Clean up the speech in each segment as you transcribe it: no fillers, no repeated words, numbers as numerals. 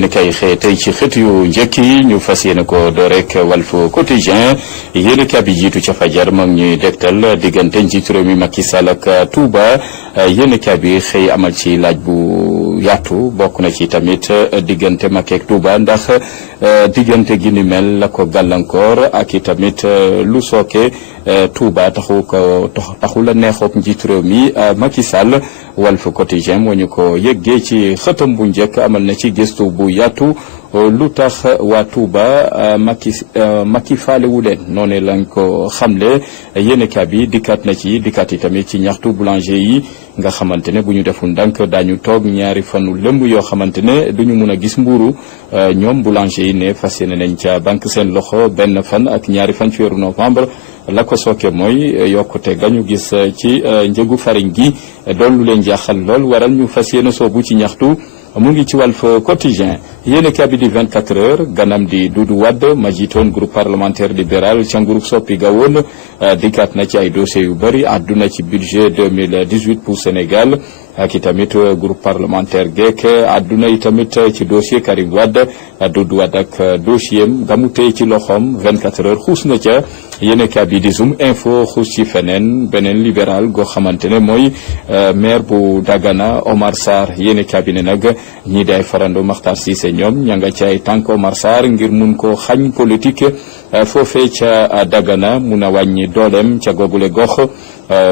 yéen kay xëy tey ci xët yu njëkk yi ñu fas yéene ko door rek Walf Quotidien yéen kay bi jiitu ca fajar moom ñuy dégtal diggante njiitu réew mi Macky Sall ak Touba yéen kay bi xëy amal ci laaj bu yaatu bokk na ci tamit diggante Macky ak Touba ndax diggante gi ni mel la ko gàllankoor ak i tamit lu sooke Touba taxu la neexook njiitu réew mi Macky Sall. Walf Quotidien moo ñu ko yëggee ci xëtam bu njëkk amal na ci gëstu bu yaatu lu tax waa Touba Macky faalewu leen noonu lañ ko xamle yéenekaay bi dikkaat na ci dikkaat yi tamit ci ñaxtu boulanger yi nga xamante ne bu ñu deful ndànk daañu toog ñaari fanu lëmb yoo xamante ne duñu mun a gis mburu ñoom boulanger yi ne fas yéene nañ ca banque seen loxo benn fan ak ñaari fan ci weeru novembre la ko sooke mooy yokkute gañu gis ci njëgu farine gi doon lu leen jaaxal lool waral ñu fas yéene soobu ci ñaxtu mu ngi ci Walf Quotidien yéen kabi di 24 heures ganam di Doudou Wade ma jiitoon groupe parlementaire libéral ca groupe soppi ga woon dikkaat na ci ay dossiers yu bëri àdduna ci budget 2018 pour Sénégal ak i tamit groupe parlementaire geek àdduna yi tamit ci dossier Karim Wade Doudou Wade ak dossier am nga mu tey ci loxoom 24 heures xuus na ca yéen kabi di Zoom info xuus ci beneen libéral goo xamante ne mooy maire bu Dagana Omar Sarr yéen kabi ne nag ñii day farando Makhtar Cissé ñoom ña nga ci ay tànk Omar Sarr ngir mun ko xañ politique foofee ca Dagana mun a wàññi dooleem ca googule gox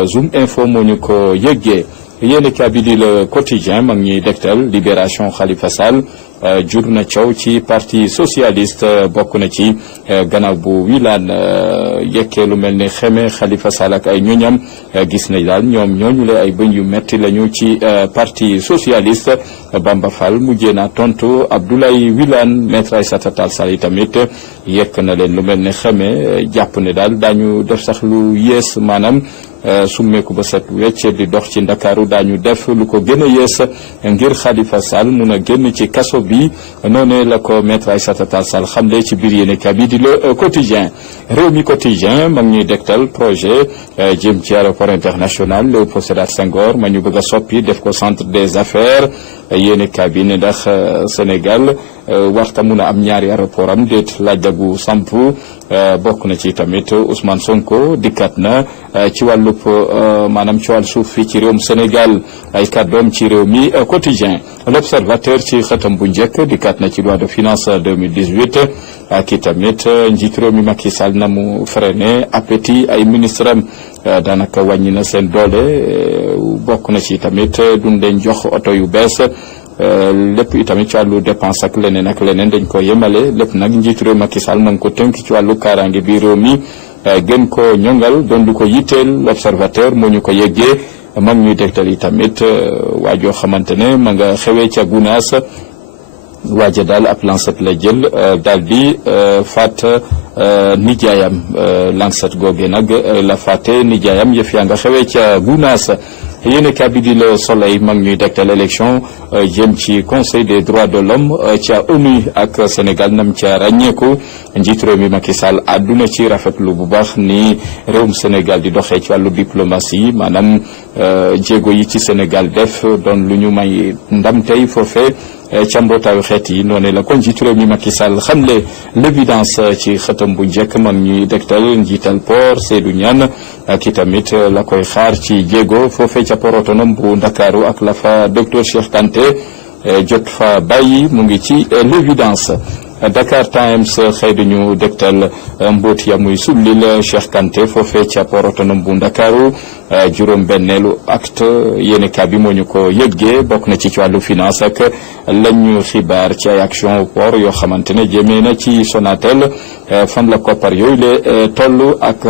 Zoom info moo ñu ko yëggee yéen kabi di Le Quotidien mag ñuy dégtal libération Khalifa Sall jur na coow ci parti socialiste bokk na ci gannaaw bu wilaan yekkee lu mel ni xeme Khalifa Sall ak ay ñoñam gis nañ daal ñoom ñooñu le ay bëñ yu metti lañu ci parti socialiste Bamba Fall mujjee na tontu Abdoulaye Wilane maître Aïssata Tall Sall yi tamit yekk na leen lu mel ni xeme jàpp ne daal daañu def sax lu yées maanaam summeeku ba set wecc di dox ci Ndakaaru daañu def lu ko gën a yées ngir Khalifa Sall mun a génn ci kaso bi noonu la ko maître Aïssata Tall Sall xamle ci biir yéenekaay bi di Le Quotidien Rewmi Quotidien mag ñuy dektal projet jëm ci aéroport international Léopold Sédar Senghor ma ñu bëgg a soppi def ko centre des affaires yéenekaay bi ne ndax Sénégal warta mun a am ñaari aéroport am déet laaj dagu samp bokk na ci tamit Ousmane Sonko dikkat na ci wàllub maanaam ci wàllu suuf fii ci réewum Sénégal ay kàddoom ci Rewmi Quotidien L'Observateur ci xëtam bu njëkk dikkat na ci loi de finance 2018 ak i tamit njiitu réew mi Macky Sall na mu freiné appétit ay ministre am daanaka wàññi na seen doole bokk na ci tamit duñ leen jox oto yu bees lépp itamit ci wàllu dépense ak leneen dañ ko yemale lépp nag njiitu réew Macky Sall na nga ko tënk ci wàllu kaaraange bi réew mi gën ko ñongal doon lu ko yitteel L'Observateur moo ñu ko yeggee mag ñuy dégtal itamit waajoo xamante ne ma nga xewee ca Gunaas waaja daal ab lancette la jël daal di faat nijaayam lancette googe nag la faate nijaayam yëf yaa nga xewee ca Gunaas yéen kabi di Le Soleil mag ñuy dégtal élection jëm ci conseil des droits de l'homme ca ONU ak Sénégal nam ca ràññeeku njiitu réew mi Macky Sall àdduna ci rafetlu bu baax ni réewum Sénégal di doxee ci wàllu diplomatie maanaam jéego yi ci Sénégal def doon lu ñu may ndam tey foofee ca mbootaayu xeet yi noonu la ko njiitu réew mi Macky Sall xamle l'évidence ci xëtam bu njëkk mag ñuy dégtal njiital port Seydou Niane ak i tamit la koy xaar ci jéego foofee ca port autonome bu Ndakaaru ak la fa docteur Cheikh Kanté jot fa bàyyi mu ngi ci l'évidence Dakar Times xëy dañu dégtal mbóot ya muy sullil Cheikh Kanté foofee ca port autonome bu Ndakaaru juróom benneelu acte yéenekaay bi moo ñu ko yëggee bokk na ci wàllu finance ak lañu xibaar ci ay action port yoo xamante ne jëmee na ci Sonatel fan la koppar yooyu le toll ak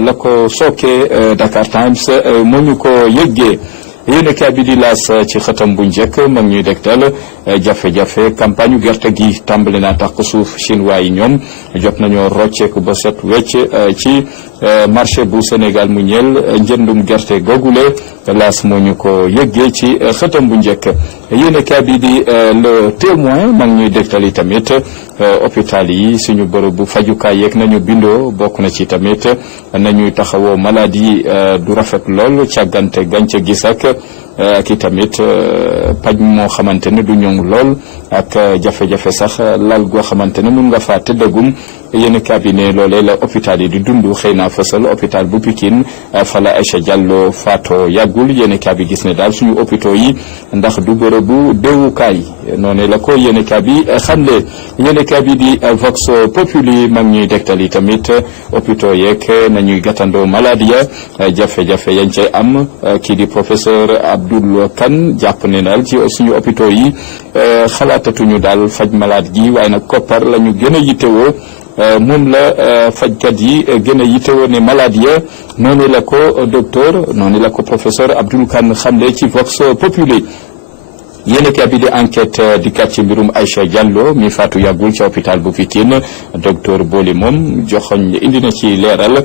la ko sookee Dakar Times moo ñu ko yëggee yéenekaay bi di L'As ci xëtam bu njëkk mag ñuy dégtal jafe-jafe campagne gerte gi tàmbali naa tax suuf chinois yi ñoom jot nañoo rocceeku ba set wecc ci marché bu Sénégal mu ñeel njëndum gerte googule L'As moo ñu ko yëggee ci xëtam bu njëkk yéenekaay bi di Le Témoin mag ñuy dégtal yi tamit hôpital yi suñu bërëb bu fajukaay yeeg nañu bindoo bokk na ci tamit nañuy taxawoo maladie du rafet lool càggante gàncax gis ak i tamit paj moo xamante ne du ñoŋ lool ak jafe-jafe sax lal goo xamante ne mun nga faa tëddagum yéen cabinet loolee la hôpital yi di dund xëy na fësal hôpital bu Pikine fa la Aïcha Diallo faatoo yàggul yéen bi gis ne daal suñu hôpitaux yi ndax du bërëbu déewukaay noonu la ko yéen bi xamle yéen bi di Vox Populi mag ñuy dégtal yi tamit hôpitaux yeeg nañuy gàttandoo maladie jafe-jafe yañ cay am kii di professeur Abdoul Kane jàpp ne daal ci suñu hôpitaux yi xalaatatuñu daal faj malade gi waaye nag koppar la ñu gën a yittewoo moom la fajkat yi gën a yittewoo ne maladie noonu la ko docteur noonu la ko professeur Abdoul Kane xamle ci Vox Populi yéen ka bi di enquête di kat ci mbirum Aïcha Diallo mi faatu yàggul ci hôpital bu Pikine docteur Boli moom joxoñ indi na ci leeral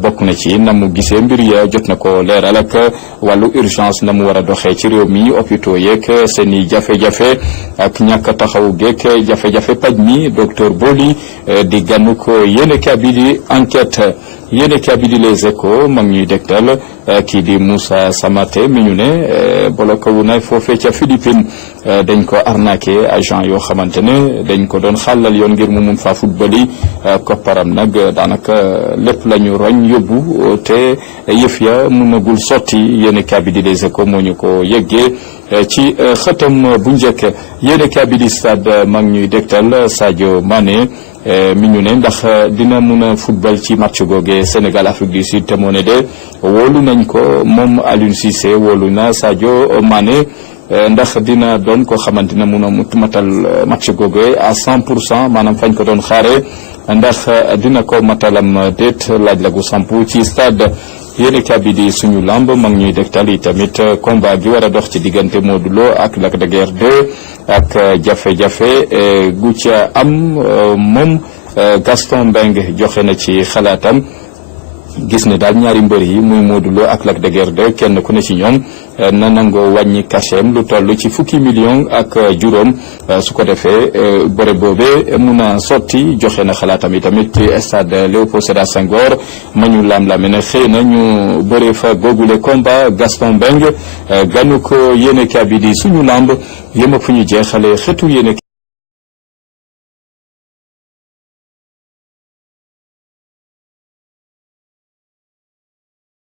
bokk na ci na mu gisee mbir ya jot na ko leeral ak wàllu urgence na mu war a doxee ci réew mi hôpitaux yeeg seen i jafe-jafe ak ñàkk taxawu geek jafe-jafe paj mi docteur Boli di gànnu ko yéen ka bi di enquête yéen bi di Les Échos mag ñuy dégtal kii di Moussa Samaté mi ñu ne bloqué wu na foofee ca Philippines dañ ko arnaqué agent yoo xamante ne dañ ko doon xàllal yoon ngir mu mun faa football yi kopparam nag daanaka lépp la ñu roñ yóbbu te yëf ya mënagul sotti yéen bi di Les Échos moo ñu ko yëggee ci xëtam bu njëkk yéen bi di Stade mag ñuy dégtal Sadio Mané mi ñu ne ndax dina mun a football ci match googe Sénégal Afrique du Sud te moo ne de wóolu nañ ko moom Aliou Cissé wóolu na Sadio Mané ndax dina doon ko xamante ne mun a matal match googe à 100% maanaam fañ ko doon xaare ndax dina ko matalam déet laaj la gu sampu ci stade yéen bi di suñu lamb mag ñuy dégtal yi tamit combat gi war a dox ci diggante Modou Lo ak Lac de Guiers 2 ak jafe-jafe gu ca am moom Gaston Mbengue joxe na ci xalaatam gis ne daal ñaari mbër yi muy Modou Lo ak Lac de Guiers 2 kenn ku ne ci ñoom na nangoo wàññi cachet lu toll ci fukki million ak juróom su ko defee bëre boobee mun a sotti joxe na xalaatam yi tamit ci stade Léopold Sédar Senghor ma ñu lam-lame ne xëy na ñu bëre fa googule combat Gaston Mbengue ganu ko yéene bi di suñu lamb yéem fu ñu jeexale xetu yéene